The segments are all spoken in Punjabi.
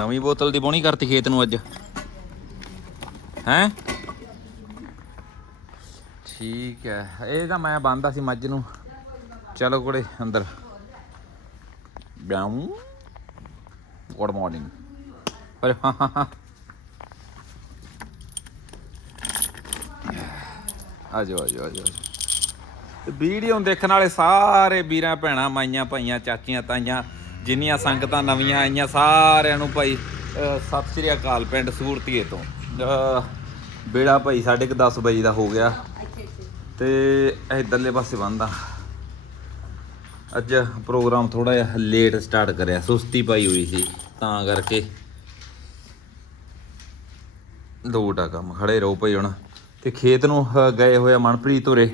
ਨਵੀਂ ਬੋਤਲ ਦੀ ਬੋਣੀ ਕਰਤੀ ਖੇਤ ਨੂੰ ਅੱਜ। ਹੈ? ਠੀਕ ਹੈ। ਇਹ ਤਾਂ ਮੈਂ ਬੰਦਾ ਸੀ ਮੱਝ ਨੂੰ। ਚਲੋ ਕੋਲੇ ਅੰਦਰ। ਬਿਆਉਂ। ਗੁੱਡ ਮਾਰਨਿੰਗ ਅਰੇ ਹਾਂ ਹਾਂ ਹਾਂ। ਆ ਜਾਓ ਵੀਡੀਓ ਦੇਖਣ ਵਾਲੇ ਸਾਰੇ ਵੀਰਾਂ, ਭੈਣਾਂ, ਮਾਈਆਂ, ਭਾਈਆਂ, ਚਾਚੀਆਂ, ਤਾਈਆਂ ਜਿੰਨੀਆਂ ਸੰਗਤਾਂ ਨਵੀਆਂ ਆਈਆਂ ਸਾਰਿਆਂ ਨੂੰ ਭਾਈ ਸਤਿ ਸ੍ਰੀ ਅਕਾਲ ਪਿੰਡ ਸੂਰਤੀਏ ਤੋਂ। ਅਹ ਬੇੜਾ ਭਾਈ ਸਾਢੇ ਕੁ 10 ਵਜੇ ਦਾ ਹੋ ਗਿਆ। ਤੇ ਇਧਰਲੇ ਪਾਸੇ ਬੰਦਾ ਅੱਜ ਪ੍ਰੋਗਰਾਮ ਥੋੜਾ ਜਿਹਾ ਲੇਟ ਸਟਾਰਟ ਕਰਿਆ, ਸੁਸਤੀ ਪਾਈ ਹੋਈ ਸੀ, ਤਾਂ ਕਰਕੇ। ਲੋਟ ਆ ਕੰਮ, ਖੜੇ ਰਹੋ ਭਾਈ ਹੁਣ। ਤੇ ਖੇਤ ਨੂੰ ਗਏ ਹੋਏ ਆ ਮਨਪ੍ਰੀਤ ਹੋਰੇ।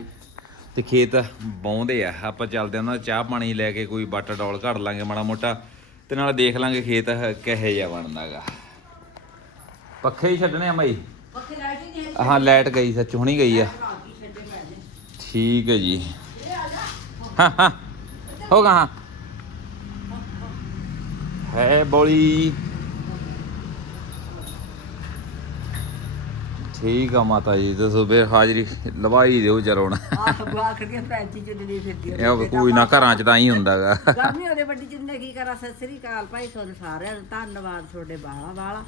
ਤੇ ਖੇਤ ਬਾਉਂਦੇ ਆ। ਆਪਾਂ ਚੱਲਦੇ ਉਹਨਾਂ ਚਾਹ ਪਾਣੀ ਲੈ ਕੇ ਕੋਈ ਬੱਟ ਡੋਲ ਘੜ ਲਾਂਗੇ ਮਾੜਾ ਮੋਟਾ ਤੇ ਨਾਲ ਦੇਖ ਲਾਂਗੇ ਖੇਤ ਕਿਹੋ ਜਿਹਾ ਬਣਦਾਗਾ। ਪੱਖੇ ਹੀ ਛੱਡਣੇ ਆ ਮਾਈ ਹਾਂ ਲਾਈਟ ਗਈ ਸੱਚ ਹੁਣੀ ਗਈ ਆ। ਠੀਕ ਹੈ ਜੀ। ਹਾਂ ਹਾਂ। ਹੋਗਾ ਹਾਂ। ਹੈ ਬੋਲੀ। ਠੀਕ ਆ ਮਾਤਾ ਜੀ ਦੱਸੋ ਫੇਰ ਹਾਜ਼ਰੀ ਲਵਾਈ ਦਿਓ ਚਲੋ ਹੁਣ। ਆਹ ਬਾਖੜ ਕੇ ਪੈਂਚੀ ਚੁੰਨੀ ਫਿਰਦੀ ਆ। ਇਹ ਕੋਈ ਨਾ ਘਰਾਂ ਚ ਤਾਂ ਹੀ ਹੁੰਦਾਗਾ। ਗਰਮੀ ਉਹਦੇ ਵੱਡੀ ਜ਼ਿੰਦਗੀ ਕਰਾ ਸਤਿ ਸ੍ਰੀ ਅਕਾਲ ਭਾਈ ਤੁਹਾਨੂੰ ਸਾਰਿਆਂ ਨੂੰ ਧੰਨਵਾਦ ਤੁਹਾਡੇ ਬਾਲਾ ਬਾਲਾ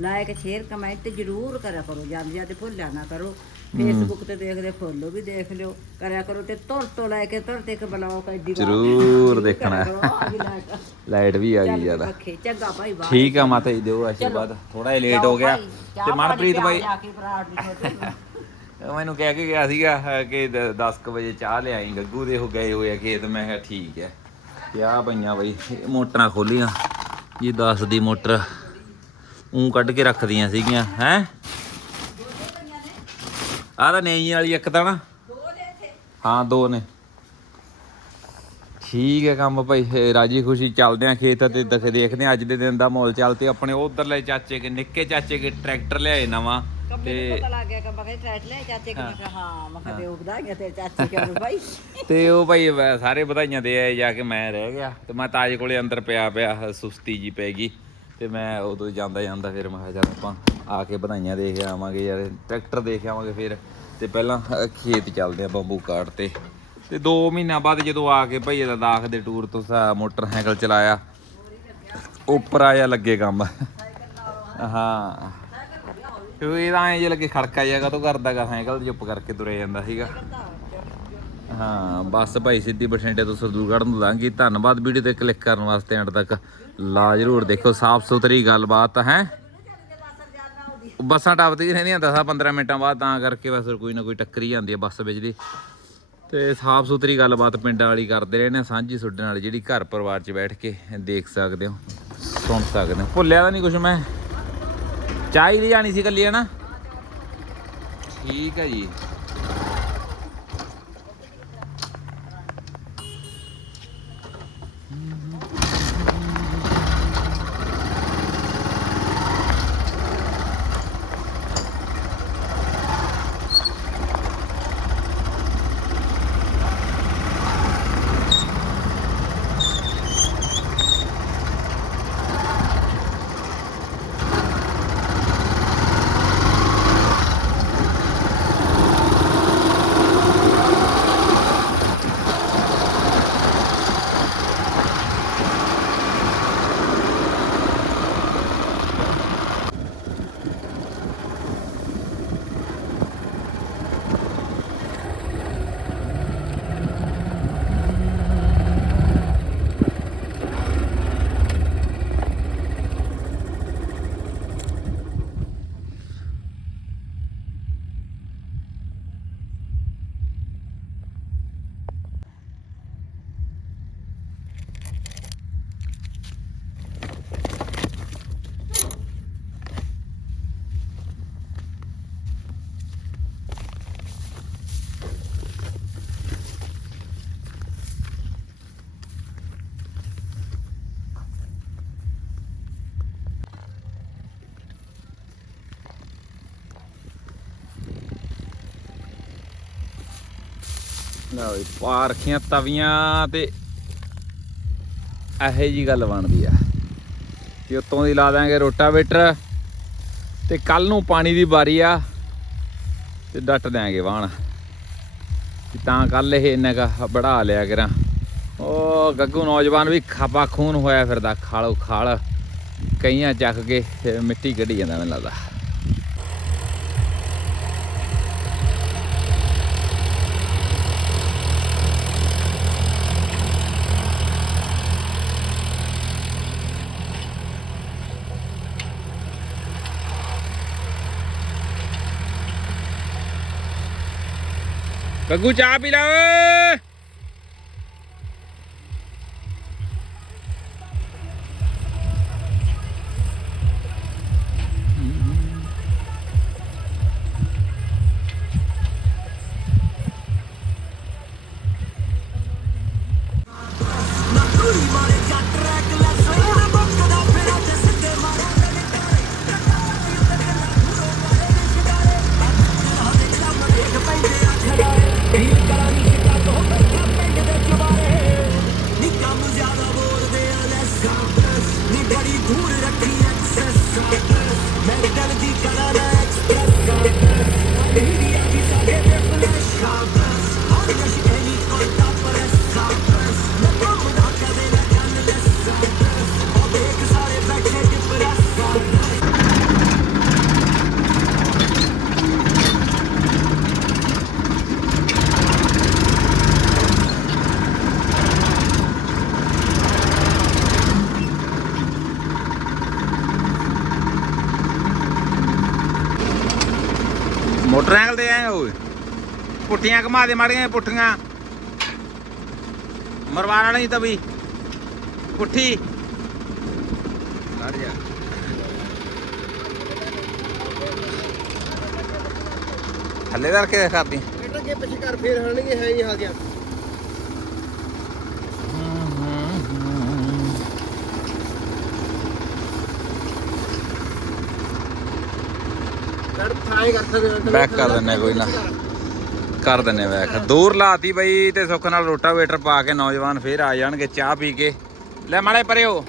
ਲਾਇਕ ਸ਼ੇਅਰ ਕਮੈਂਟ ਜ਼ਰੂਰ ਕਰਿਆ ਕਰੋ ਜਾਂਦੇ ਜਾਂਦੇ ਭੁੱਲਿਆ ਨਾ ਕਰੋ। ਫੇਸਬੁੱਕ ਤੇ ਦੇਖਦੇ ਫੋਲੋ ਵੀ ਦੇਖ ਲਿਓ। ਕਰਿਆ ਕਰੋ ਤੇ ਤੁਰ ਤੋਂ ਲੈ ਕੇ ਤੁਰ ਤੱਕ ਬਲੌਗ ਐਡੀ ਵਾਰ ਜ਼ਰੂਰ ਦੇਖਣਾ। ਲਾਈਟ ਵੀ ਆ ਗਈ ਜ਼ਿਆਦਾ। ਚੰਗਾ ਭਾਈ ਬਾਹਰ ਠੀਕ ਆ ਮਾਤਾ ਜੀ ਦਿਓ ਆਸ਼ੀਰਵਾਦ। ਥੋੜਾ ਜਿਹਾ ਲੇਟ ਹੋ ਗਿਆ ਤੇ ਮਨਪ੍ਰੀਤ। ਉਹ ਮੈਨੂੰ ਕਹਿ ਕੇ ਗਿਆ ਸੀਗਾ ਕਿ 10 ਵਜੇ ਚਾਹ ਲਿਆਈ ਗੱਗੂ ਦੇ ਹੋ ਗਏ ਹੋਏ ਆ ਖੇਤ। ਮੈਂ ਕਿਹਾ ਠੀਕ ਹੈ। ਤੇ ਆ ਪਈਆਂ ਬਈ? ਇਹ ਮੋਟਰਾਂ ਖੋਲੀਆਂ। ਜੀ 10 ਦੀ ਮੋਟਰ। ਉਂ ਕੱਢ ਕੇ ਰੱਖਦੀਆਂ ਸੀਗੀਆਂ ਹੈ? ਆ ਤਾਂ ਨਹੀਂ ਵਾਲੀ ਇੱਕ ਤਾਂ ਨਾ। ਹਾਂ ਦੋ ਨੇ। ਠੀਕ ਹੈ ਕੰਮ ਭਾਈ ਰਾਜੀ ਖੁਸ਼ੀ ਚੱਲਦੇ ਆ ਖੇਤ ਤੇ ਦੇਖ ਦੇਖਦੇ ਆ ਅੱਜ ਦੇ ਦਿਨ ਦਾ ਮਾਹੌਲ ਚੱਲ ਤੇ ਆਪਣੇ ਉਧਰਲੇ ਚਾਚੇ ਕੇ ਨਿੱਕੇ ਚਾਚੇ ਕੇ ਟਰੈਕਟਰ ਲਿਆਏ ਨਵਾਂ ਭਾਈ ਤੇ ਉਹ ਭਾਈ ਸਾਰੇ ਵਧਾਈਆਂ ਦੇ ਆਏ ਜਾ ਕੇ ਮੈਂ ਰਹਿ ਗਿਆ ਤੇ ਮੈਂ ਤਾਜ ਕੋਲੇ ਅੰਦਰ ਪਿਆ ਪਿਆ ਸੁਸਤੀ ਜੀ ਪੈ ਗਈ ਤੇ ਮੈਂ ਉਦੋਂ ਜਾਂਦਾ ਜਾਂਦਾ ਫਿਰ ਮੈਂ ਕਿਹਾ ਚੱਲ ਆਪਾਂ ਆ ਕੇ ਵਧਾਈਆਂ ਦੇ ਕੇ ਆਵਾਂਗੇ ਯਾਰ, ਟਰੈਕਟਰ ਦੇਖ ਆਵਾਂਗੇ ਫਿਰ। ਤੇ ਪਹਿਲਾਂ ਖੇਤ ਚੱਲਦੇ ਆ ਬੰਬੂ ਕਾਟ ਤੇ। ਤੇ 2 ਮਹੀਨਿਆਂ ਬਾਅਦ ਜਦੋਂ ਆ ਕੇ ਭਾਈ ਲਦਾਖ ਦੇ ਟੂਰ ਤੋਂ ਸਾ ਮੋਟਰਸਾਈਕਲ ਚਲਾਇਆ, ਉੱਪਰ ਆਇਆ ਲੱਗੇ ਕੰਮ। ਹਾਂ। ਕਿਉਂ ਇਹਦਾ ਐਂ ਜੇ ਲੱਗੇ ਖੜਕਾ ਜਿਹਾ ਕਰਦਾ ਗਾ, ਸਾਈਕਲ ਚੁੱਪ ਕਰਕੇ ਤੁਰੇ ਜਾਂਦਾ ਸੀਗਾ। ਹਾਂ, ਬਸ ਭਾਈ ਸਿੱਧੀ ਬਠਿੰਡੇ ਤੋਂ ਸਰਦੂਲਗੜ੍ਹ ਨੂੰ ਲੰਘੀ ਧੰਨਵਾਦ ਵੀਡੀਓ ਤੇ ਕਲਿੱਕ ਕਰਨ ਵਾਸਤੇ, ਐਂਡ ਤੱਕ ਲਾ ਜਰੂਰ ਦੇਖੋ। ਸਾਫ਼ ਸੁਥਰੀ ਗੱਲਬਾਤ ਹੈ। ਬੱਸਾਂ ਟੱਪਦੀਆਂ ਰਹਿੰਦੀਆਂ 10 15 ਮਿੰਟਾਂ ਬਾਅਦ, ਤਾਂ ਕਰਕੇ ਬਸ ਕੋਈ ਨਾ ਕੋਈ ਟੱਕਰੀ ਜਾਂਦੀ ਹੈ ਬੱਸ ਵਿੱਚ ਦੀ। ਤੇ ਸਾਫ਼ ਸੁਥਰੀ ਗੱਲਬਾਤ ਪਿੰਡਾਂ ਵਾਲੀ ਕਰਦੇ ਰਹਿੰਦੇ ਨੇ, ਸਾਂਝੀ ਸੁੱਡਣ ਵਾਲੀ ਜਿਹੜੀ ਘਰ ਪਰਿਵਾਰ 'ਚ ਬੈਠ ਕੇ ਦੇਖ ਸਕਦੇ ਹੋ, ਸੁਣ ਸਕਦੇ ਹੋ। ਭੁੱਲਿਆ ਤਾਂ ਨਹੀਂ ਕੁਛ ਮੈਂ। ਚਾਹੀਦੀ ਜਾਣੀ ਸੀ ਕੱਲੀ ਹੈ ਨਾ ਠੀਕ ਹੈ ਜੀ। ਲਓ ਜੀ ਪਾ ਰੱਖੀਆਂ ਤਵੀਆਂ ਤੇ ਇਹੋ ਜੀ ਗੱਲ ਬਣਦੀ ਆ ਕਿ ਉੱਤੋਂ ਦੀ ਲਾ ਦਾਂਗੇ ਰੋਟਾਵੇਟਰ ਤੇ ਕੱਲ ਨੂੰ ਪਾਣੀ ਦੀ ਵਾਰੀ ਆ ਤੇ ਡੱਟ ਦਿਆਂਗੇ ਵਾਹਣ। ਤਾਂ ਕੱਲ ਇਹ ਇੰਨਾ ਕਾ ਬੜਾ ਲਿਆ ਕਰਾਂ। ਉਹ ਗੱਗੂ, ਨੌਜਵਾਨ ਵੀ ਖਾਪਾ ਖੂਨ ਹੋਇਆ ਫਿਰਦਾ, ਖਾਲੋ ਖਾਲ। ਕਈਆਂ ਚੱਕ ਕੇ ਤੇ ਮਿੱਟੀ ਕੱਢੀ ਜਾਂਦਾ ਮੈਨੂੰ ਲੱਗਦਾ। ਗੱਗੂ ਚਾਹ ਪੀ ਲਾ ਓਏ ਪੁੱਠੀਆਂ ਘਮਾ ਦੇ ਮਾੜੀਆਂ ਪੁੱਠੀਆਂ। ਮਰਵਾਣ ਵਾਲੀ ਤਾਂ ਵੀ। ਪੁੱਠੀ। ਲੜ ਜਾ। ਥੱਲੇ ਦਰ ਕੇ ਕਰਦੀ ਬੇਟਾ ਕੇ ਪਿੱਛੇ ਕਰ ਫੇਰ ਹਣਗੇ ਹੈ ਨਹੀਂ ਹਾਲ ਜਿਆ ਕਰ ਥਾਏ ਕਰ ਸਕਦੇ Back ਕਰ ਦਿੰਦੇ ਕੋਈ ਨਾ। ਕਰ ਦਿੰਨੇ ਵੈਖ। ਦੂਰ ਲਾਤੀ ਬਈ ਤੇ ਸੁੱਖ ਨਾਲ ਰੋਟਾ ਰੋਟਾਵੇਟਰ ਪਾ ਕੇ ਨੌਜਵਾਨ ਫੇਰ ਆ ਜਾਣਗੇ ਚਾਹ ਪੀ ਕੇ। ਲੈ ਮਾਲੇ ਪਰਿਓ।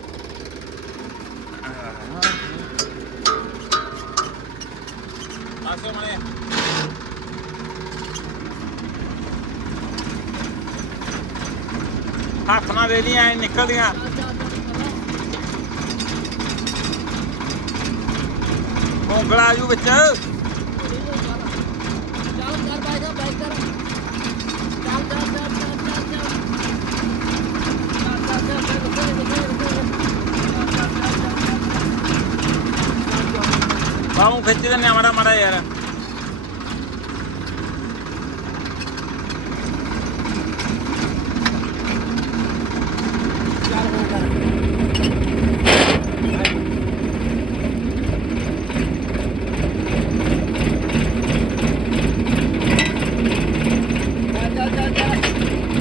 ਆਸੇ ਮਾਲੇ ਹੱਥ ਨਾ ਦੇ ਦੀਆਂ ਨਿਕਲਦੀਆਂ। ਕੋਂਗਲਾ ਆਜੂ ਵਿੱਚ ਚੱਲ ਕਰ ਬਾਈਕ ਬਾਈਕ ਕਰ ਚੱਲ ਚੱਲ ਚੱਲ ਚੱਲ ਚੱਲ ਚੱਲ ਚੱਲ ਬਾਹੂ ਖਿੱਚ ਦਿੰਨੇ ਮਾੜਾ ਮਾੜਾ ਯਾਰ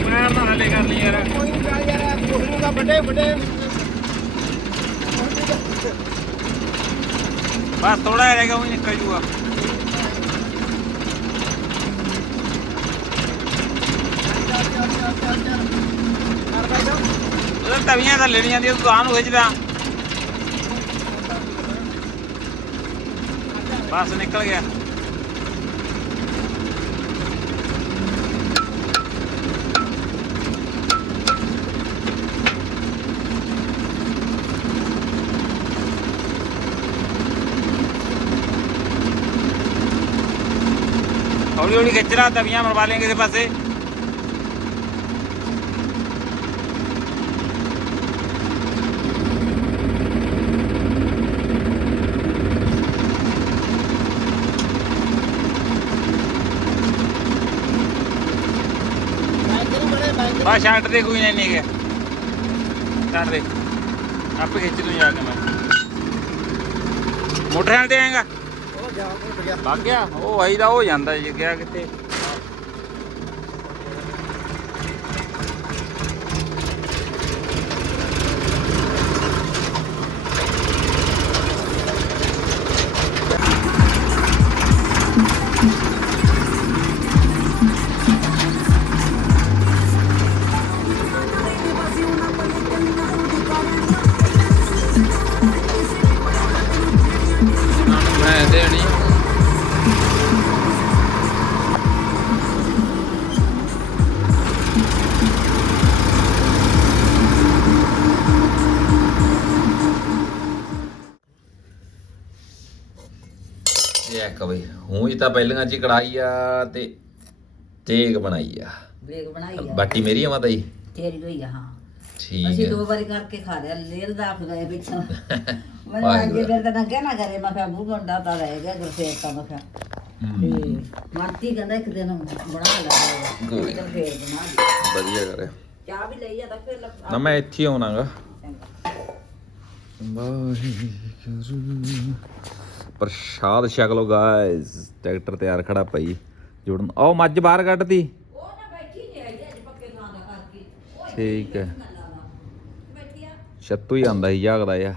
ਮੈਂ ਨਾ ਹਲੇ ਕਰ ਲਈ ਯਾਰ ਕੋਈ ਨਹੀਂ ਚੱਲ ਯਾਰ ਕੋਹਣੀ ਦਾ ਵੱਡੇ ਵੱਡੇ ਬਸ ਥੋੜਾ ਜਿਹਾ ਰਹਿ ਗਿਆ ਉਹ ਨਿਕਲ ਜੂਗਾ ਕਰ ਬਾਈਕ ਉਹਦਾ ਤਵੀਆਂ ਤਾਂ ਲੈਣੀਆਂ ਦੀ ਦੁਕਾਨ ਨੂੰ ਖਿੱਚਦਾ ਬਸ ਨਿਕਲ ਗਿਆ। ਹੌਲੀ ਹੌਲੀ ਖਿੱਚ ਰਾ ਤਵੀਆਂ ਮਰਵਾ ਲੈਂਗੇ ਕਿਸੇ ਪਾਸੇ ਬਾਈਕ ਕਰੀ ਬੜੇ ਬਾਈਕ ਬਾ ਛੱਡ ਦੇ ਕੋਈ ਨਹੀਂ ਗਿਆ ਛੱਡ ਦੇ। ਆਪੇ ਖਿੱਚ ਤੂੰ ਜਾ ਕੇ ਮੈਂ। ਮੋਟਰਸਾਈਕਲ ਤੇ ਆਏਗਾ? ਉਹ ਜਾ ਉੱਠ ਗਿਆ? ਉਹ ਆਈ ਦਾ ਹੋ ਜਾਂਦਾ ਜੀ ਗਿਆ ਕਿੱਥੇ? ਤਾਂ ਪਹਿਲੀਆਂ ਚ ਹੀ ਕੜਾਈ ਆ ਤੇ ਤੇਗ ਬਣਾਈ ਆ। ਬੇਗ ਬਣਾਈ ਆ। ਬਾਟੀ ਮੇਰੀ ਆ ਮਾਤਾ ਜੀ? ਤੇਰੀ ਹੋਈ ਆ ਹਾਂ। ਠੀਕ ਅਸੀਂ ਹੈ ਦੋ ਵਾਰੀ ਕਰਕੇ ਖਾ ਲਿਆ ਲੇਲ ਦਾ ਆਪ ਗਏ ਪਿੱਛੋਂ। ਮੈਂ ਵਾਹਿਗੁਰੂ। ਅੱਗੇ ਫਿਰ ਤਾਂ ਨੰਗੇ ਨਾ ਕਰੇ ਮੈਂ ਕਿਹਾ ਮੂੰਹ ਮੁੰਡਾ ਤਾਂ ਰਹਿ ਗਿਆ ਗੁਰਫੇਰ ਤਾਂ ਮੈਂ ਕਿਹਾ। ਤੇ ਮਾਰਤੀ ਕਹਿੰਦਾ ਇੱਕ ਦਿਨ ਬਣਾ ਲਾ। ਕੋਈ ਫੇਰ ਬਣਾ ਲਈ ਵਧੀਆ ਕਰਿਆ ਚਾਹ ਵੀ ਲਈ ਆ ਤਾਂ ਫਿਰ ਨਾ ਮੈਂ ਇੱਥੇ ਹੀ ਆਉਣਾਗਾ। ਪ੍ਰਸ਼ਾਦ ਛਕ ਲਓ ਗਾਇਸ ਟਰੈਕਟਰ ਤਿਆਰ ਖੜਾ ਪਈ ਜੋੜਨ। ਆਓ ਮੱਝ ਬਾਹਰ ਕੱਢਤੀ। ਉਹ ਨਾ ਬੈਠੀ ਨਹੀਂ ਆਈ ਅੱਜ ਪੱਕੇ ਥਾਂ ਦਾ ਕਰਕੇ। ਉਹ ਠੀਕ ਹੈ। ਛੱਤੂ ਹੀ ਆਂਦਾ ਸੀ ਜਾਗਦਾ ਆ।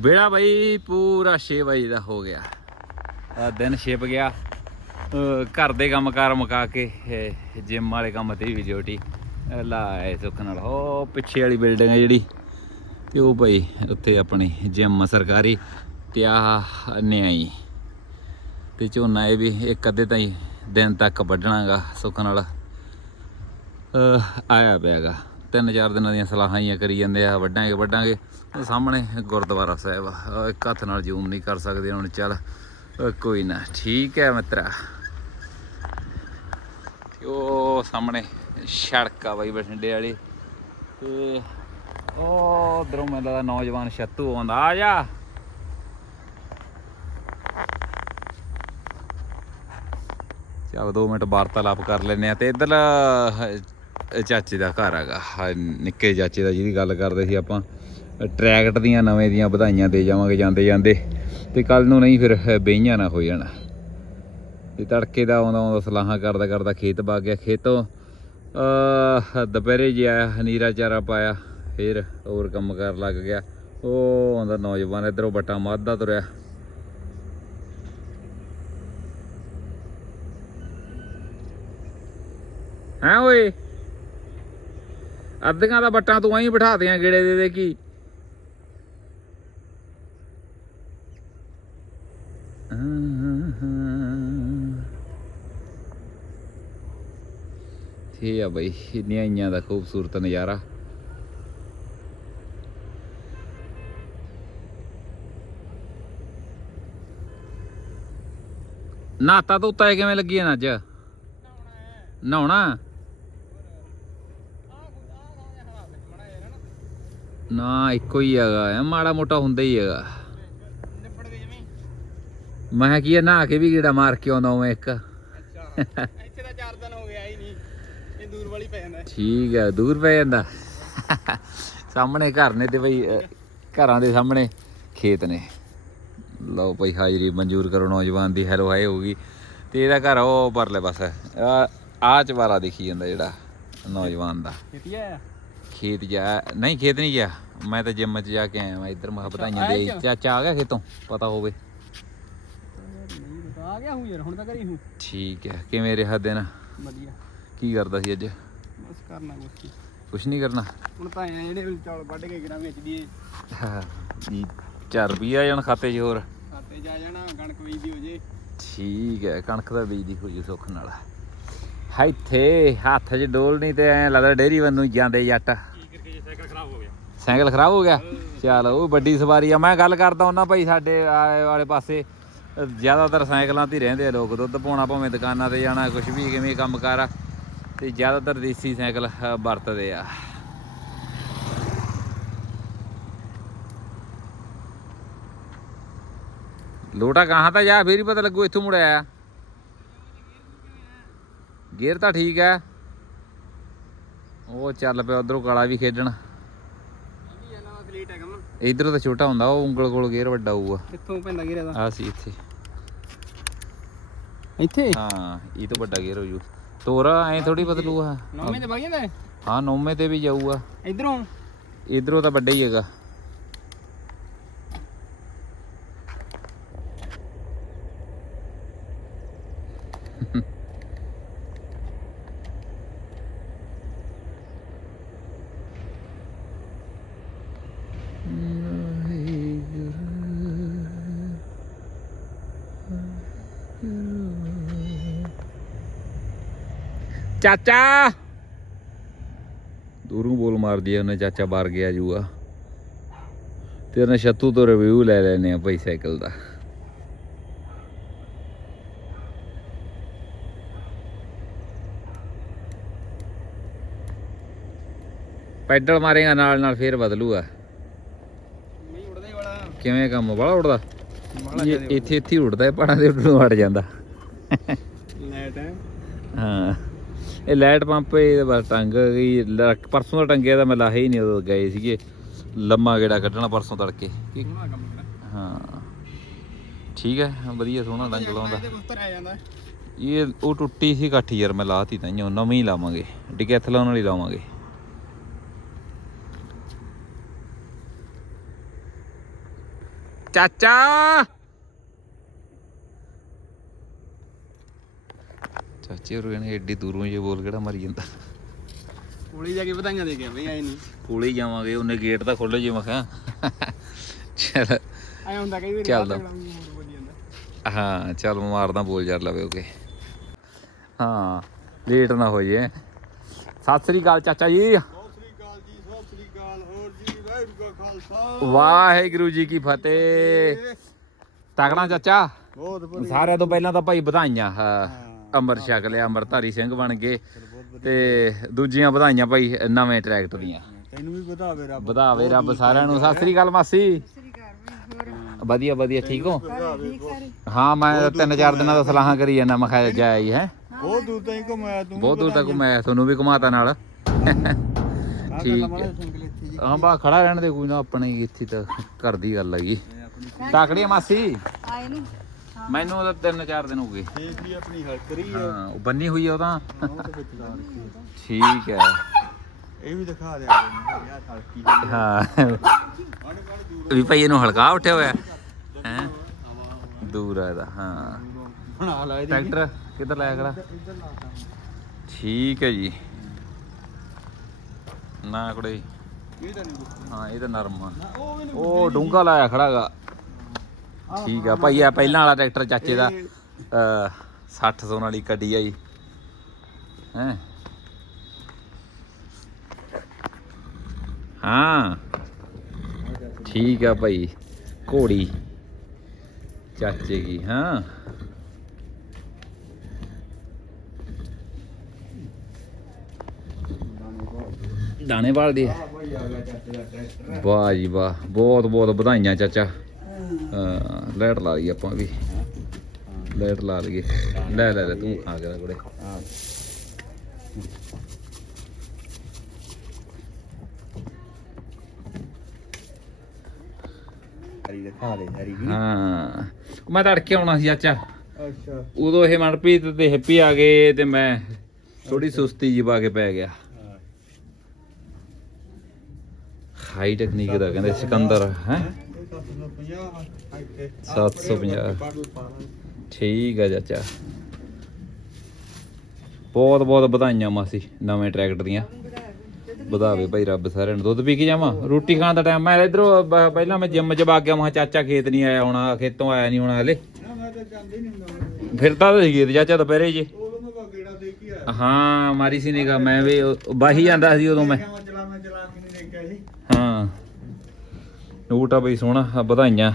ਬੇੜਾ ਬਾਈ, ਪੂਰਾ 6 ਵਜੇ ਦਾ ਹੋ ਗਿਆ। ਆ ਦਿਨ ਛਿਪ ਗਿਆ। ਘਰ ਦੇ ਕੰਮ ਕਾਰ ਮੁਕਾ ਕੇ ਜਿਮ ਵਾਲੇ ਕੰਮ ਤੇ ਵੀ ਡਿਊਟੀ ਲਾਏ ਸੁੱਖ ਨਾਲ। ਉਹ ਪਿੱਛੇ ਵਾਲੀ ਬਿਲਡਿੰਗ ਹੈ ਜਿਹੜੀ। ਤੇ ਉਹ ਭਾਈ ਉੱਥੇ ਆਪਣੀ ਜਿਮ ਸਰਕਾਰੀ ਤੇ ਆਹ ਨਿਆਈ। ਤੇ ਝੋਨਾ ਇਹ ਵੀ ਇੱਕ ਅੱਧੇ ਤਾਈ ਦਿਨ ਤੱਕ ਵੱਢਣਾਗਾ ਸੁੱਖ ਨਾਲ। ਅਹ ਆਇਆ ਪਿਆਗਾ। ਤਿੰਨ ਚਾਰ ਦਿਨਾਂ ਦੀਆਂ ਸਲਾਹਾਂ ਹੀ ਕਰੀ ਜਾਂਦੇ ਆ, ਵੱਢਾਂਗੇ ਵੱਢਾਂਗੇ। ਉਹ ਸਾਹਮਣੇ ਗੁਰਦੁਆਰਾ ਸਾਹਿਬ ਆ। ਇੱਕ ਹੱਥ ਨਾਲ ਜ਼ੂਮ ਨਹੀਂ ਕਰ ਸਕਦੇ ਹੁਣ, ਚੱਲ ਕੋਈ ਨਾ। ਠੀਕ ਹੈ ਮਿੱਤਰਾ। ਉਹ ਸਾਹਮਣੇ ਸੜਕ ਆ ਬਾਈ ਬਠਿੰਡੇ ਵਾਲੀ। ਤੇ ਉਹ ਉਧਰੋਂ ਮੈਨੂੰ ਲੱਗਦਾ ਨੌਜਵਾਨ ਛੱਤੂ ਆਉਂਦਾ। ਆ ਜਾ। ਚਲ 2 ਮਿੰਟ ਵਾਰਤਾਲਾਪ ਕਰ ਲੈਨੇ ਆ ਤੇ ਇਧਰ ਚਾਚੇ ਦਾ ਘਰ ਹੈਗਾ। ਨਿੱਕੇ ਚਾਚੇ ਦਾ ਜਿਹਦੀ ਗੱਲ ਕਰਦੇ ਸੀ ਆਪਾਂ। ਟਰੈਕਟ ਦੀਆਂ ਨਵੇਂ ਦੀਆਂ ਵਧਾਈਆਂ ਦੇ ਜਾਵਾਂਗੇ ਜਾਂਦੇ ਜਾਂਦੇ। ਤੇ ਕੱਲ ਨੂੰ ਨਹੀਂ ਫਿਰ ਬਈਆਂ ਨਾ ਹੋ ਜਾਣਾ। ਤੇ ਤੜਕੇ ਦਾ ਆਉਂਦਾ ਆਉਂਦਾ ਸਲਾਹਾਂ ਕਰਦਾ ਕਰਦਾ ਖੇਤ ਵਗ ਗਿਆ ਖੇਤੋਂ। ਅ ਦੁਪਹਿਰੇ ਜਿਹਾ ਹਨੀਰਾ ਚਾਰਾ ਪਾਇਆ, ਫਿਰ ਹੋਰ ਕੰਮ ਕਰ ਲੱਗ ਗਿਆ। ਉਹ ਆਉਂਦਾ ਨੌਜਵਾਨ ਇਧਰੋਂ ਬੱਟਾ ਮਾਦਾ ਤੁਰਿਆ। ਹੈਂ ਓਏ? ਅੱਧੀਆਂ ਦਾ ਬੱਟਾਂ ਤੂੰ ਐਂ ਬਿਠਾ ਦਿਆਂ ਗੇੜੇ ਦੇ ਦੇ ਕੀ? ਠੀਕ ਆ ਬਈ ਨਿਆਈਆਂ ਦਾ ਖੂਬਸੂਰਤ ਨਜ਼ਾਰਾ। ਨਾਤਾ ਤੋਤਾ ਕਿਵੇਂ ਲੱਗੀ ਆ ਨਾ ਅੱਜ? ਨਹਾਉਣਾ ਨਾ, ਇੱਕੋ ਹੀ ਹੈਗਾ ਮਾੜਾ ਮੋਟਾ ਹੁੰਦਾ ਹੀ ਹੈਗਾ। ਮੈਂ ਕੀ ਨਹਾ ਕੇ ਵੀ ਗੇੜਾ ਮਾਰ ਕੇ ਆਉਂਦਾ ਉਵੇਂ ਇੱਕ। ਇੱਥੇ ਤਾਂ 4 ਦਿਨ ਹੋ ਗਿਆ ਹੀ ਨਹੀਂ। ਇਹ ਦੂਰ ਵਾਲੀ ਪੈ ਜਾਂਦਾ। ਠੀਕ ਹੈ ਦੂਰ ਪੈ ਜਾਂਦਾ। ਸਾਹਮਣੇ ਘਰ ਨੇ ਤੇ ਬਈ ਘਰਾਂ ਦੇ ਸਾਹਮਣੇ ਖੇਤ ਨੇ। ਲਓ ਭਾਈ ਹਾਜ਼ਰੀ ਮਨਜ਼ੂਰ ਕਰੋ ਨੌਜਵਾਨ ਦੀ ਹੈਲੋ ਹਾਏ ਹੋਗੀ ਤੇ ਇਹਦਾ ਘਰ ਉਹ ਪਰਲੇ ਪਾਸੇ। ਆ ਚਵਾਰਾ ਦਿਖੀ ਜਾਂਦਾ ਜਿਹੜਾ ਨੌਜਵਾਨ ਦਾ। ਖੇਤ ਜਾ ਨਹੀਂ ਖੇਤ ਨਹੀਂ ਗਿਆ। ਮੈਂ ਤਾਂ ਜਿੰਮ 'ਚ ਜਾ ਕੇ ਆਇਆ ਮੈਂ ਇੱਧਰ ਮੈਂ ਕਿਹਾ ਵਧਾਈਆਂ ਦੇ ਚਾਚਾ ਆ ਗਿਆ ਖੇਤੋਂ ਪਤਾ ਹੋਵੇ। ਆ ਗਿਆ ਹੂੰ ਯਾਰ ਹੁਣ ਤਾਂ ਕਰੀ ਹੂੰ ਠੀਕ ਹੈ ਕਿਵੇਂ ਰਿਹਾ ਦਿਨ? ਵਧੀਆ। ਕੀ ਕਰਦਾ ਸੀ ਅੱਜ? ਬਸ ਕਰਨਾ ਕੁਛ ਨੀ। ਕੁਛ ਨਹੀਂ ਕਰਨਾ? ਹੁਣ ਤਾਂ ਆਏ ਆ ਜਿਹੜੇ ਚੌਲ ਵੱਢ ਕੇ ਗਰਾਂ ਵਿੱਚ ਦੀ ਜੀ 4 ਰੁਪਈਆ ਜਣ ਖਾਤੇ 'ਚ ਹੋਰ। ਖਾਤੇ ਜਾ ਜਾਣਾ ਕਣਕ ਬੀਜਦੀ ਹੋ ਜੇ। ਠੀਕ ਹੈ ਕਣਕ ਦਾ ਬੀਜ ਦੀ ਹੋ ਜੂ ਸੁੱਖ ਨਾਲ। ਹੈ ਇੱਥੇ ਹੱਥ 'ਚ ਡੋਲ ਨਹੀਂ ਤੇ ਐ ਲੱਗਦਾ ਡੇਰੀ ਵੱਲ ਨੂੰ ਜਾਂਦੇ ਜੱਟ। ਕੀ ਕਰਕੇ ਜੇ ਸਾਈਕਲ ਖਰਾਬ ਹੋ ਗਿਆ? ਸਾਈਕਲ ਖਰਾਬ ਹੋ ਗਿਆ? ਚੱਲ ਉਹ ਵੱਡੀ ਸਵਾਰੀ ਆ ਮੈਂ ਗੱਲ ਕਰਦਾ ਉਹਨਾਂ ਭਾਈ ਸਾਡੇ ਆਲੇ ਵਾਲੇ ਪਾਸੇ। ਜ਼ਿਆਦਾਤਰ ਸਾਈਕਲਾਂ ਤੇ ਰਹਿੰਦੇ ਆ ਲੋਕ, ਦੁੱਧ ਪਾਉਣਾ ਭਾਵੇਂ ਦੁਕਾਨਾਂ ਤੇ ਜਾਣਾ ਕੁਝ ਵੀ ਕਿਵੇਂ ਕੰਮ ਕਾਰ ਆ, ਤੇ ਜ਼ਿਆਦਾਤਰ ਦੇਸੀ ਸਾਈਕਲ ਵਰਤਦੇ ਆ। ਲੋਟਾ ਕਹਾਂ ਤਾਂ ਜਾ, ਫੇਰ ਹੀ ਪਤਾ ਲੱਗੂ ਇੱਥੋਂ ਮੁੜ ਆਇਆ। ਗੇਅਰ ਤਾਂ ਠੀਕ ਹੈ ਉਹ ਚੱਲ ਪਿਆ, ਉਧਰੋਂ ਕਾਲਾ ਵੀ ਖੇਡਣ। ਇਧਰ ਤਾਂ ਛੋਟਾ ਹੁੰਦਾ ਉਹ ਉਂਗਲ ਕੋਲ ਗੇਰ ਵੱਡਾ ਹੋਊਗਾ। ਕਿੱਥੋਂ ਪੈਂਦਾ ਗੇਅਰ ਇਹਦਾ? ਆ ਸੀ ਇੱਥੇ। ਇੱਥੇ? ਹਾਂ ਇਹ ਤੋਂ ਵੱਡਾ ਗੇਰ ਹੋ ਤੋਰਾ ਐ ਥੋੜੀ ਬਦਲੂ ਆ ਨੌਵੇਂ ਤੇ ਵਗ ਜਾਂਦਾ ਹਾਂ ਨੌਵੇਂ ਤੇ ਵੀ ਜਾਊਗਾ। ਇਧਰੋਂ? ਇਧਰੋਂ ਤਾਂ ਵੱਡਾ ਹੀ ਹੈਗਾ। ਚਾਚਾ। ਦੂਰੋਂ ਬੋਲ ਮਾਰਦੀ ਆ ਉਹਨੇ ਚਾਚਾ ਬਾਹਰ ਗਿਆ ਜੂਆ। ਤੇ ਉਹਨੇ ਛੱਤੂ ਤੋਂ ਰਿਵਿਊ ਲੈ ਲੈਨੇ ਆ ਭਾਈ ਸਾਈਕਲ ਦਾ। ਪੈਡਲ ਮਾਰੇਗਾ ਨਾਲ ਨਾਲ ਫੇਰ ਬਦਲੂਗਾ। ਨਹੀਂ ਉੜਦਾ ਹੀ ਵਾਲਾ। ਕਿਵੇਂ ਕੰਮ? ਬੜਾ ਉੜਦਾ ਇਹ ਇੱਥੇ ਇੱਥੇ ਉੜਦਾ ਹੈ ਪਹਾੜਾਂ ਦੇ ਉੱਡੋਂ ਹਟ ਜਾਂਦਾ। ਇਹ ਲਾਈਟ ਪੰਪ ਇਹ ਬਸ ਟੰਗ ਗਈ। ਪਰਸੋਂ ਦਾ ਟੰਗਿਆ ਤਾਂ ਮੈਂ ਲਾਹੇ ਹੀ ਨਹੀਂ ਉਦੋਂ ਗਏ ਸੀਗੇ। ਲੰਮਾ ਗੇੜਾ ਕੱਢਣਾ ਪਰਸੋਂ ਤੜਕੇ। ਹਾਂ। ਠੀਕ ਹੈ ਵਧੀਆ ਸੋਹਣਾ ਡੰਗ ਲਾਉਂਦਾ। ਇਹ ਉਹ ਟੁੱਟੀ ਸੀ ਕਾਠੀ ਯਾਰ ਮੈਂ ਲਾਤੀ ਤਾਂ ਨਵੀਂ ਹੀ ਲਾਵਾਂਗੇ। ਡਿਕੈਥਲਨ ਵਾਲੀ ਲਾਵਾਂਗੇ। ਚਾਚਾ! ਚਾਚੇ ਹੋਰ ਨੇ ਏਡੀ ਦੂਰੋਂ ਜੇ ਬੋਲ ਕਿਹੜਾ ਮਰੀ ਜਾਂਦਾ। ਕੋਲੀ ਜਾ ਕੇ ਵਧਾਈਆਂ ਦੇ ਗਿਆ ਬਈ ਆਏ ਨਹੀਂ। ਕੋਲੇ ਹੀ ਜਾਵਾਂਗੇ ਉਹਨੇ ਗੇਟ ਤਾਂ ਖੋਲ੍ਹੋ ਜੇ ਮੈਂ ਕਿਹਾ। ਚਲ। ਆਏ ਹੁੰਦਾ ਕਈ ਵਾਰੀ ਚੱਲਦਾ। ਹਾਂ ਚੱਲ ਮੈਂ ਮਾਰਦਾ ਬੋਲ ਜਰ ਲਵੇ ਓਕੇ ਹਾਂ ਲੇਟ ਨਾ ਹੋ ਜੇ ਸਤਿ ਸ੍ਰੀ ਅਕਾਲ ਚਾਚਾ ਜੀ। ਸਤਿ ਸ੍ਰੀ ਅਕਾਲ ਜੀ ਸਤਿ ਸ੍ਰੀ ਅਕਾਲ ਹੋਰ ਜੀ ਵਾਹਿਗੁਰੂ ਜੀ ਕੀ ਫਤਿਹ। ਤਗੜਾ ਚਾਚਾ। ਬਹੁਤ ਸਾਰਿਆਂ ਤੋਂ ਪਹਿਲਾਂ ਤਾਂ ਭਾਈ ਵਧਾਈਆਂ ਹਾਂ। ਅੰਮ੍ਰਿਤ ਛਕ ਲਿਆ ਅੰਮ੍ਰਿਤਧਾਰੀ ਸਿੰਘ ਬਣ ਗਏ ਤੇ ਦੂਜੀਆਂ ਵਧਾਈਆਂ ਭਾਈ ਨਵੇਂ ਟਰੈਕਟਰ ਦੀਆਂ। ਤੈਨੂੰ ਵੀ ਵਧਾਵੇ ਰੱਬ। ਵਧਾਵੇ ਰੱਬ ਸਾਰਿਆਂ ਨੂੰ। ਸਤਿ ਸ੍ਰੀ ਅਕਾਲ ਮਾਸੀ। ਵਧੀਆ ਵਧੀਆ ਠੀਕ ਹੋ? ਹਾਂ ਮੈਂ ਤਿੰਨ ਚਾਰ ਦਿਨਾਂ ਤੋਂ ਸਲਾਹਾਂ ਕਰੀ ਜਾਂਦਾ ਮੈਂ ਕਿਹਾ ਜਾਈ ਹੈ? ਬਹੁਤ ਦੂਰ ਤਾਈਂ ਘੁੰਮਾਇਆ ਤੂੰ ਬਹੁਤ ਦੂਰ ਤੱਕ ਮੈਂ ਤੁਹਾਨੂੰ ਵੀ ਘੁਮਾਤਾ ਨਾਲ। ਠੀਕ ਹੈ। ਬਾ ਖੜਾ ਰਹਿਣ ਦੇ ਕੋਈ ਨਾ ਆਪਣੇ ਇੱਥੇ ਤਾਂ ਘਰ ਦੀ ਗੱਲ ਹੈਗੀ ਤਾਕੜੀ ਮਾਸੀ। ਆਏ ਨੂੰ। ਮੈਨੂੰ ਤਾਂ ਤਿੰਨ ਚਾਰ ਦਿਨ ਹੋ ਗਏ। ਦੇਖ ਵੀ ਆਪਣੀ ਹਲਕਰੀ ਹਾਂ ਉਹ ਬੰਨੀ ਹੋਈ ਆ ਉਹ ਤਾਂ। ਉਹ ਤੇ ਵਿੱਚ ਲਾ ਰੱਖੀ ਹੈ। ਠੀਕ ਹੈ ਇਹ ਵੀ ਦਿਖਾ ਦਿਆ ਯਾਰ ਹਲਕੀ ਹਾਂ। ਵੀ ਭਾਈ ਇਹਨੂੰ ਹਲਕਾ ਉੱਠਿਆ ਹੋਇਆ। ਹੈ? ਦੂਰ ਆ ਇਹਦਾ ਹਾਂ। ਬਣਾ ਲਾ ਇਹਦੀ। ਟਰੈਕਟਰ ਕਿੱਧਰ ਲਾਇਆ ਖੜਾ ਠੀਕ ਹੈ ਜੀ। ਨਾ ਕੁੜੇ। ਇਹ ਤਾਂ ਨਹੀਂ ਹਾਂ ਇਹ ਤਾਂ ਨਰਮ ਆ। ਉਹ ਵੀ ਉਹ ਡੂੰਗਾ ਲਾਇਆ ਖੜਾਗਾ। ਠੀਕ ਆ ਭਾਈ ਆ ਪਹਿਲਾਂ ਵਾਲਾ ਟਰੈਕਟਰ ਚਾਚੇ ਦਾ ਅ 60 ਸੌ ਵਾਲੀ ਕੱਢੀ ਆਈ ਹੈ? ਹਾਂ। ਠੀਕ ਆ ਭਾਈ ਘੋੜੀ ਚਾਚੇ ਕੀ ਹਾਂ। ਦਾਣੇ ਵਾਲ ਦੀ ਆ ਵਾਹ ਜੀ ਵਾਹ ਬਹੁਤ ਬਹੁਤ ਵਧਾਈਆਂ ਚਾਚਾ। ਹਾਂ ਲਾਈਟ ਲਾ ਲਈ ਆਪਾਂ ਵੀ। ਲਾਈਟ ਲਾ ਲਈਏ। ਲੈ ਲੈ ਲੈ ਤੂੰ ਖਾ ਕੇ ਕੋੜੇ। ਹਰੀ ਦਿਖਾ ਦੇ ਹਰੀ ਵੀ ਹਾਂ। ਮੈਂ ਤੜਕੇ ਆਉਣਾ ਸੀ ਚਾਚਾ ਅੱਛਾ। ਉਦੋਂ ਇਹ ਮਨਪ੍ਰੀਤ ਤੇ ਹੈਪੀ ਆ ਗਏ ਤੇ ਮੈਂ ਥੋੜੀ ਸੁਸਤੀ ਜੀ ਪਾ ਕੇ ਪੈ ਗਿਆ। ਹਾਈ ਟੈਕਨੀਕ ਦਾ ਕਹਿੰਦੇ ਸਿਕੰਦਰ ਹੈ? 750 ਠੀਕ ਆ ਚਾਚਾ। ਬਹੁਤ ਬਹੁਤ ਵਧਾਈਆਂ ਮਾਸੀ ਨਵੇਂ ਟਰੈਕਟਰ ਦੀਆਂ। ਵਧਾਵੇ ਭਾਈ ਰੱਬ ਸਾਰਿਆਂ ਨੂੰ। ਦੁੱਧ ਪੀ ਕੇ ਜਾਵਾਂ? ਰੋਟੀ ਖਾਣ ਦਾ ਟਾਈਮ ਮੈਂ ਇਧਰੋਂ ਪਹਿਲਾਂ ਮੈਂ ਜਿੰਮ ਚ ਵਗ ਗਿਆ। ਮੈਂ ਚਾਚਾ ਖੇਤ ਨਹੀਂ ਆਇਆ ਹੋਣਾ ਖੇਤੋਂ ਆਇਆ ਨਹੀਂ ਹੋਣਾ ਹਲੇ। ਫਿਰਦਾ ਤਾਂ ਸੀ ਚਾਚਾ ਦੁਪਹਿਰੇ ਜੇ। ਹਾਂ ਮਾਰੀ ਸੀ ਨਿਗਾ ਮੈਂ ਵੀ ਬਾਹੀ ਜਾਂਦਾ ਸੀ ਉਦੋਂ ਮੈਂ ਮੈਂ ਚਲਾ ਮੈਂ ਚਲਾ ਕੇ ਨਹੀਂ ਦੇਖਿਆ ਸੀ ਹਾਂ ਨੂਟ ਆ ਬਈ ਸੋਹਣਾ ਆ ਵਧਾਈਆਂ।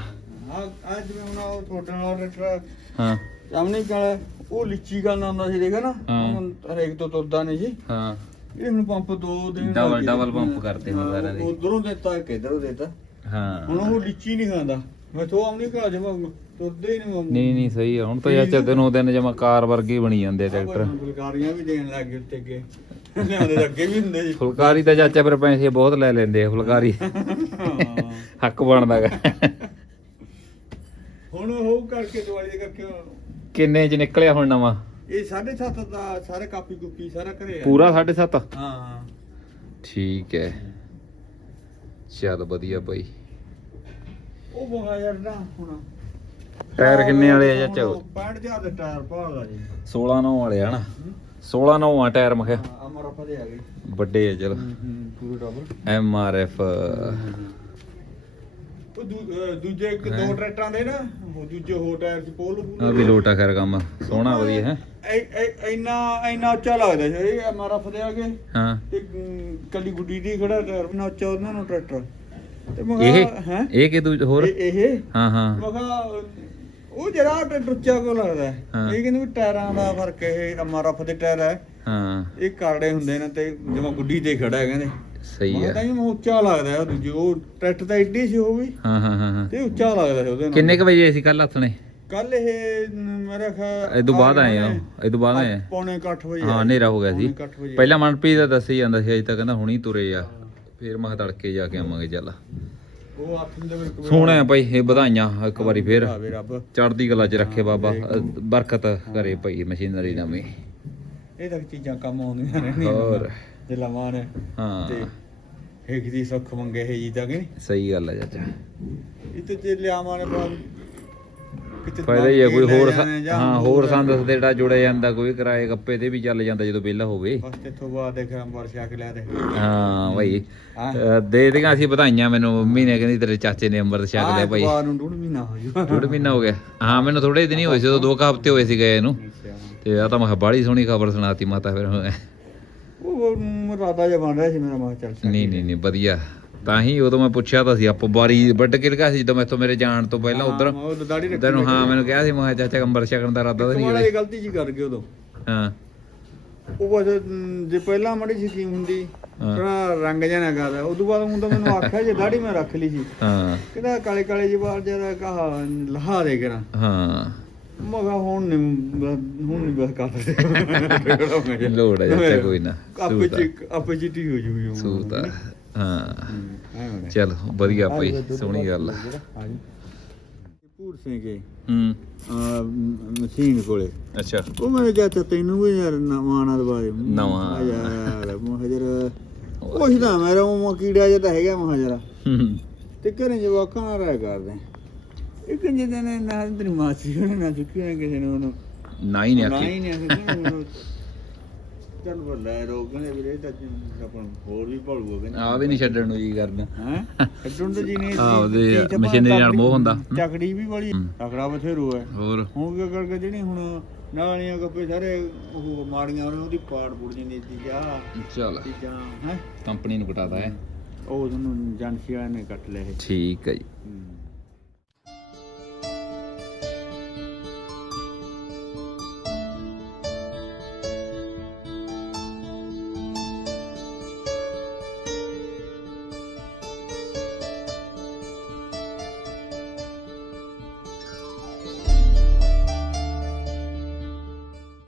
ਆ ਅੱਜ ਮੈਂ ਹੁਣ ਉਹ ਤੁਹਾਡੇ ਨਾਲ ਟਰੈਕਟਰ ਹਾਂ। ਸਾਹਮਣੇ ਕਾਲ ਉਹ ਲਿੱਚੀ ਗੱਲ ਆਉਂਦਾ ਸੀ ਦੇਖਾ ਨਾ। ਹਾਂ। ਹੁਣ ਹਰੇਕ ਤੋਂ ਤੁਰਦਾ ਨਹੀਂ ਸੀ ਹਾਂ। ਇਹ ਹੁਣ ਪੰਪ ਦੋ ਦਿਨ ਡਬਲ ਡਬਲ ਪੰਪ ਕਰਤੇ ਹੁਣ ਸਾਰਿਆਂ ਦੇ। ਉਧਰੋਂ ਦਿੱਤਾ ਇੱਕ ਇਧਰੋਂ ਦਿੱਤਾ। ਹਾਂ। ਹੁਣ ਉਹ ਲਿੱਚੀ ਨਹੀਂ ਖਾਂਦਾ। ਮੈਂ ਤੋਂ ਆਉਣੀ ਘਾ ਜਮਾ ਤੁਰਦੇ ਹੀ ਨਹੀਂ ਨਹੀਂ ਨਹੀਂ ਸਹੀ ਆ। ਹੁਣ ਤਾਂ ਚਾਚਾ ਦਿਨੋਂ ਦਿਨ ਜਮਾ ਕਾਰ ਵਰਗੇ ਬਣੀ ਜਾਂਦੇ ਆ ਟਰੈਕਟਰ। ਬੁਲਗਾਰੀਆਂ ਵੀ ਦੇਣ ਲੱਗ ਗਏ ਉੱਤੇ ਅੱਗੇ। ਲਿਆਉਂਦੇ ਤਾਂ ਅੱਗੇ ਵੀ ਹੁੰਦੇ ਸੀ। ਫੁਲਕਾਰੀ ਤਾਂ ਚਾਚਾ ਫਿਰ ਪੈਸੇ ਬਹੁਤ ਲੈ ਲੈਂਦੇ ਆ ਫੁਲਕਾਰੀ। ਹੱਕ ਬਣਦਾ ਗਾ। ਹੁਣ ਉਹ ਕਰਕੇ ਦਿਵਾਲੀ ਦੇ ਕਰਕੇ ਕਿੰਨੇ ਚ ਨਿਕਲਿਆ ਹੁਣ ਨਵਾਂ? ਇਹ 7.5 ਦਾ ਸਾਰੇ ਕਾਪੀ ਕੁਪੀ ਸਾਰਾ ਘਰੇ ਆ। ਪੂਰਾ 7.5 ਹਾਂ। ਠੀਕ ਹੈ ਚੱਲ ਵਧੀਆ ਬਾਈ। ਉਹ ਬਹਾ ਯਾਰ ਨਾ ਹੁਣ। ਟਾਇਰ ਕਿੰਨੇ ਵਾਲੇ ਆ ਚਾਚਾ 65000 ਦੇ ਟਾਇਰ ਭਾਗਾ ਜੀ। 16 9 ਵਾਲੇ ਆ ਨਾ। 16 9 ਆ ਟਾਇਰ ਮਖਿਆ। ਅਮਰ ਆਪਾਂ ਦੇ ਆ ਗਏ ਵੱਡੇ ਆ ਚਲ। ਹੂੰ ਪੂਰੇ ਡਬਲ ਐਮ ਆਰ ਐਫ। ਉਹ ਦੂ- ਦੂਜੇ ਇੱਕ ਦੋ ਟਰੈਕਟਰਾਂ ਦੇ ਨਾ ਉਹ ਦੂਜੇ ਹੋਰ ਟਾਇਰ ਚ ਪੋਲ ਆ ਵੀ ਲੋਟਾ ਖੈਰ ਕੰਮ ਸੋਹਣਾ ਵਧੀਆ ਹੈ? ਇੰਨਾ ਇੰਨਾ ਉੱਚਾ ਲੱਗਦਾ ਸੀ ਇਹ ਅਮਰ ਫਦੇ ਆ ਗਏ ਹਾਂ। ਤੇ ਅਮ, ਕੱਲੀ ਗੁੱਡੀ ਦੀ ਖੜਾ ਟਾਇਰ ਉੱਚਾ ਉਹਨਾਂ ਨੂੰ ਟਰੈਕਟਰ। ਤੇ ਮੈਂ ਇਹ? ਕਿਹਾ ਹੈ? ਇਹ ਕਿ ਦੂਜ ਹੋਰ? ਇਹ? ਹਾਂ ਹਾਂ। ਮੈਂ ਕਿਹਾ ਉਹ ਜਿਹੜਾ ਉੱਚਾ ਕੋ ਲੱਗਦਾ? ਹੈ। ਹਾਂ। ਇਹ ਕਹਿੰਦੇ ਵੀ ਟਾਇਰਾਂ ਦਾ ਫ਼ਰਕ ਇਹ ਅਮਰ ਦੇ ਟਾਇਰ ਹੈ। ਹਾਂ। ਇਹ ਕਾਰਡੇ ਹੁੰਦੇ ਨੇ ਤੇ ਜਿਵੇਂ ਗੁੱਡੀ ਤੇ ਖੜਾ ਹੈ ਕਹਿੰਦੇ। ਸਹੀ ਮੈਂ ਹੈ। ਤਾਂ ਇਹ ਉੱਚਾ ਲੱਗਦਾ ਹੈ ਦੂਜੇ ਉਹ ਟਰੈਕਟਰ ਤਾਂ ਐਡੀ ਸੀ ਉਹ ਵੀ। ਹਾਂ ਹਾਂ ਹਾਂ ਹਾਂ। ਤੇ ਉੱਚਾ ਲੱਗਦਾ ਸੀ ਉਹਦੇ ਨਾਲ। ਕਿੰਨੇ ਕ ਵਜੇ ਸੀ ਕੱਲ ਹੱਥਣੇ ਕੱਲ ਇਹ ਨ- ਮੇਰਾ ਖਿਆਲ ਇਹ ਤੋਂ ਬਾਅਦ ਆਏ ਆ। ਇਹ ਤੋਂ ਬਾਅਦ ਆਏ ਆ ਪੌਣੇ 8 ਵਜੇ ਹਾਂ। ਹਨੇਰਾ ਹੋ ਗਿਆ ਸੀ। ਪੌਣੇ ਕੁ ਅੱਠ ਵਜੇ ਪਹਿਲਾਂ ਮਨਪ੍ਰੀਤ ਦਾ ਦੱਸੀ ਜਾਂਦਾ ਸੀ ਅਜੇ ਤਾਂ ਕਹਿੰਦਾ ਹੁਣੀ ਤੁਰੇ ਆ। ਫੇਰ ਮੈਂ ਕਿਹਾ ਤੜਕੇ ਜਾ ਕੇ ਆਵਾਂਗੇ ਚੱਲ। ਉਹ ਦੇ ਵਿੱਚ ਸੋਹਣਾ ਭਾਈ ਇਹ ਵਧਾਈਆਂ ਇੱਕ ਵਾਰੀ ਫੇਰ। ਆਵੇ ਰੱਬ। ਚੜ੍ਹਦੀ ਕਲਾ 'ਚ ਰੱਖੇ ਬਾਬਾ ਅ, ਬਰਕਤ ਕਰੇ ਭਾਈ ਮਸ਼ੀਨਰੀ ਨਵੀਂ। ਇਹ ਤੱਕ ਚੀਜ਼ਾਂ ਕੰਮ ਆਉਂਦੀਆਂ ਰਹਿੰਦੀਆਂ ਹੋਰ। ਜੇ ਲਵਾਂ ਨੇ ਹਾਂ। ਤੇ ਇੱਕ ਦੀ ਸੁੱਖ ਮੰਗੇ ਹੈ ਜੀ ਤਾਂ ਕਿ ਨਹੀਂ? ਸਹੀ ਗੱਲ ਹੈ ਚਾਚਾ। ਇਹ ਤੇ ਜੇ ਲਿਆਵਾਂ ਨੇ ਬਾਅਦ ਕਿਤੇ ਫਾਇਦਾ ਹੀ ਹੈ ਕੋਈ ਹੋਰ ਹਾਂ ਹੋਰ ਸੰਦ ਜਿਹੜਾ ਜੁੜਿਆ ਜਾਂਦਾ ਕੋਈ ਕਿਰਾਏ ਗੱਪੇ ਤੇ ਵੀ ਚੱਲ ਜਾਂਦਾ ਜਦੋਂ ਵਿਹਲਾ ਹੋਵੇ। ਬਸ ਇੱਥੋਂ ਬਾਅਦ ਦੇਖ ਅੰਬਰ ਛਕ ਲਿਆ ਤੇ। ਹਾਂ ਭਾਈ ਦੇ ਦੇਗਾ ਅਸੀਂ ਵਧਾਈਆਂ ਮੈਨੂੰ ਮੰਮੀ ਨੇ ਕਹਿੰਦੀ ਤੇਰੇ ਚਾਚੇ ਨੇ ਅੰਮ੍ਰਿਤ ਛਕ ਲਿਆ ਭਾਈ। ਨੂੰ ਡੂੜ ਮਹੀਨਾ ਹੋ ਜੂ ਡੂਢ ਮਹੀਨਾ ਹੋ ਗਿਆ। ਹਾਂ ਮੈਨੂੰ ਥੋੜੇ ਦਿਨ ਹੀ ਹੋਏ ਸੀ ਉਦੋਂ ਦੋ ਕੁ ਹਫ਼ਤੇ ਹੋਏ ਸੀ ਗਏ ਨੂੰ ਤੇ ਆ ਤਾਂ ਮੈਂ ਬਾਹਲੀ ਸੋਹਣੀ ਖਬਰ ਸੁਣਾਤੀ ਮਾਤਾ ਫਿਰ। ਉਹ ਰਾਤਾ ਜਿਹਾ ਬਣ ਰਿਹਾ ਸੀ ਮੇਰਾ ਮੈਂ ਚੱਲ ਨਹੀਂ ਨਹੀਂ ਨਹੀਂ ਵਧੀਆ। ਤਾਂ ਹੀ ਉਦੋਂ ਮੈਂ ਪੁੱਛਿਆ ਤਾਂ ਸੀ ਆਪੋ ਬਾਰੀ ਵੱਡ ਕੇ ਲਗਾ ਸੀ ਜਦੋਂ ਮੈਥੋਂ ਮੇਰੇ ਜਾਣ ਤੋਂ ਪਹਿਲਾਂ ਉਧਰ ਹਾਂ, ਉਹ ਦਾੜੀ ਰੱਖੀ ਉਧਰ ਨੂੰ ਹਾਂ ਮੈਨੂੰ ਕਿਹਾ ਸੀ ਮੈਂ ਕਿਹਾ ਚਾਚਾ ਅੰਮ੍ਰਿਤ ਛਕਣ ਦਾ ਇਰਾਦਾ ਤਾਂ ਨਹੀਂ ਕਰੇ ਇਹ ਗਲਤੀ ਜੀ ਕਰ ਗਏ ਉਦੋਂ। ਹਾਂ। ਉਹ ਬਸ ਜੇ ਪਹਿਲਾਂ ਮੜੀ ਸੀ ਸਕੀਮ ਹੁੰਦੀ ਹਾਂ। ਥੋੜਾ ਰੰਗ ਜਿਹਾ ਨਾ ਕਰਦਾ ਉਦੋਂ ਬਾਅਦ ਹੁਣ ਤਾਂ ਮੈਨੂੰ ਆਖਿਆ ਜੇ ਦਾੜੀ ਮੈਂ ਰੱਖ ਲਈ ਸੀ। ਹਾਂ। ਕਹਿੰਦਾ ਕਾਲੇ ਕਾਲੇ ਜੀ ਬਾਲ ਜਰਾ ਕਹਾ ਲਹਾ ਦੇ ਕਰਾਂ। ਹਾਂ। ਮੈਂ ਕਿਹਾ ਹੁਣ ਨਹੀਂ ਹੁਣ ਨਹੀਂ ਬਸ ਕਰਦੇ ਲੋੜ ਹੈ ਕੋਈ ਨਾ। ਆਪੇ ਚ ਆਪੇ ਚਿੱਟੀ ਹੋ ਜੂਗੀ। ਸੂਤ। ਹਾਂ। ਚਲ ਵਧੀਆ ਭਾਈ ਸੋਹਣੀ ਗੱਲ ਆ। ਪੂਰ ਸਿੰਘ ਕੇ ਹੂੰ। ਆ ਮਸ਼ੀਨ ਕੋਲੇ। ਅੱਛਾ। ਉਹ ਮੇਰੇ ਚਾਚਾ ਤੈਨੂੰ ਵੀ ਯਾਰ ਨਵਾਂ ਨਾਲ ਬਾਰੇ ਨਵਾਂ। ਯਾਰ ਮਹਜਰ ਪੁੱਛਦਾ ਮੇਰਾ ਉਹ ਕੀੜਾ ਜਿਹਾ ਤਾਂ ਹੈਗਾ ਮਹਜਰਾ ਹੂੰ। ਤੇ ਘਰੇ ਜਵਾਕਾਂ ਨਾਲ ਰਹਿ ਕਰਦੇ ਇੱਕ ਜਿਹਦੇ ਨੇ ਨਾ ਤੇਰੀ ਮਾਸੀ ਉਹਨੇ ਨਾ ਚੁੱਕੀ ਕਿਸੇ ਨੇ ਉਹਨੂੰ। ਨਾ ਹੀ ਨਹੀਂ ਨਾ ਆਖੀ। ਹੀ ਨਹੀਂ ਚੱਲ ਬੱਲਾ ਰੋਗਣੇ ਵੀਰੇ ਤਾਂ ਆਪਾਂ ਨੂੰ ਹੋਰ ਵੀ ਭਲੂਗਾ ਕਹਿੰਦੇ। ਆ ਵੀ ਨਹੀਂ ਛੱਡਣ ਨੂੰ ਜੀ ਕਰਦਾ। ਹੈ? ਕੱਢਣ ਤੇ ਜੀ ਨੇ ਆਹ, ਉਹਦੇ ਮਸ਼ੀਨਰੀ ਨਾਲ ਮੋਹ ਹੁੰਦਾ। ਚੱਕੜੀ ਵੀ ਬੜੀ। ਤਕੜਾ ਬਥੇਰੂ ਹੈ ਹੋਰ? ਹੁਣ ਕੀ ਕਰਕੇ ਜਿਹੜੀ ਹੁਣ ਨਾਲੀਆਂ ਗੱਪੇ ਸਾਰੇ ਉਹ ਮਾੜੀਆਂ ਉਹਦੀ ਪਾੜ ਪੁੜ ਜਾਂਦੀ ਚੀਜ਼ਾਂ ਚਲ। ਚੀਜ਼ਾਂ ਹੈ? ਕੰਪਨੀ ਨੂੰ ਘਟਾਦਾ ਹੈ ਉਹ ਉਹਨੂੰ ਏਜੰਸੀ ਵਾਲਿਆਂ ਨੇ ਕੱਟ ਲਏ ਠੀਕ ਹੈ ਜੀ।